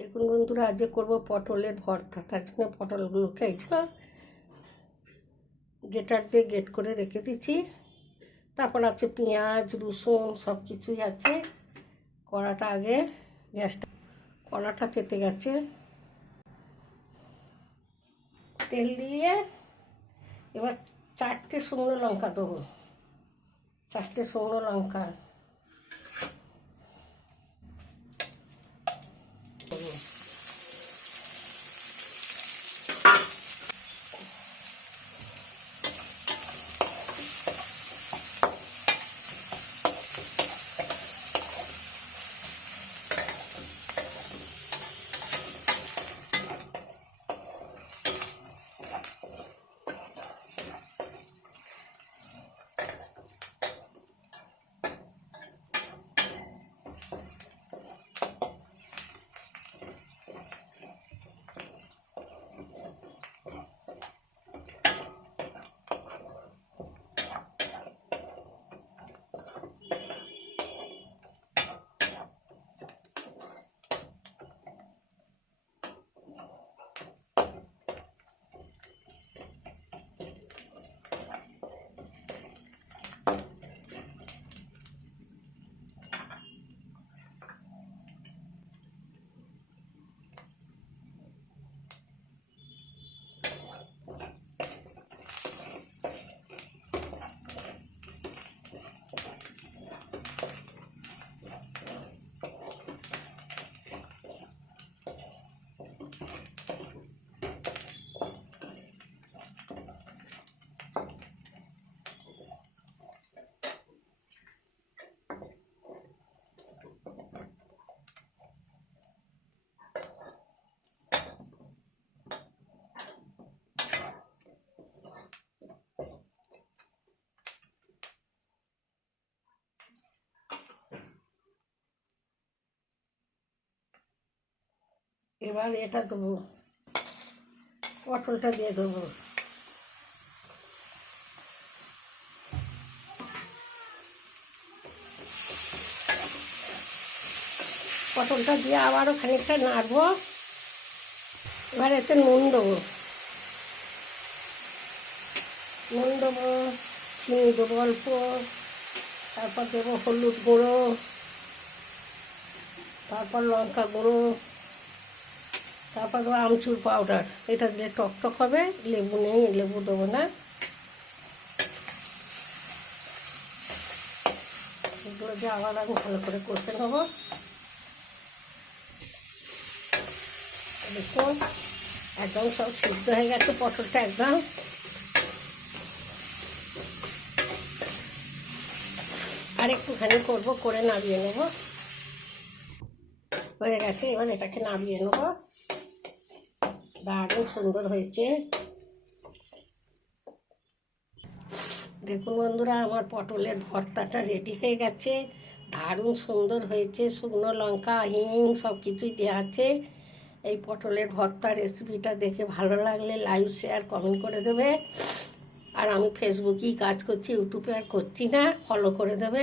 দেখুন বন্ধুরা আজকে করব পটলের ভর্তা। তার জন্য পটলগুলোকে এই গেটার দিয়ে গেট করে রেখে দিচ্ছি। তারপর আছে পেঁয়াজ, রসুন সব কিছুই আছে। কড়াটা আগে গ্যাসটা, কড়াটা তেতে গেছে। তেল দিয়ে এবার চারটে শুকনো লঙ্কা দেবো। চারটে শুকনো লঙ্কা। এবার এটা দেবো পটলটা দিয়ে দেবো পটলটা দিয়ে আবারও খানিকটা নাড়বো। এবার এতে নুন দেবো। নুন দেবো, চিনি দেবো অল্প, তারপর দেবো হলুদ গুঁড়ো, তারপর লঙ্কা গুঁড়ো। তারপর দেবো আমচুর পাউডার এটা দিলে টক টক হবে, লেবু নেই, লেবু দেবো না। এগুলো দিয়ে আবার আমি ভালো করে কষে নেব। দেখুন, একদম সব সিদ্ধ হয়ে গেছে পটলটা একদম। আর একটুখানি করব, করে নামিয়ে নেব। হয়ে গেছে, এবার এটাকে নামিয়ে নেব। দারুণ সুন্দর হয়েছে। দেখুন বন্ধুরা, আমার পটলের ভর্তাটা রেডি হয়ে গেছে। দারুণ সুন্দর হয়েছে, শুকনো লঙ্কা, হিং সব কিছুই দেওয়া আছে। এই পটলের ভর্তা রেসিপিটা দেখে ভালো লাগলে লাইভ শেয়ার কমেন্ট করে দেবে। আর আমি ফেসবুকেই কাজ করছি ইউটিউবে আর করছি না ফলো করে দেবে।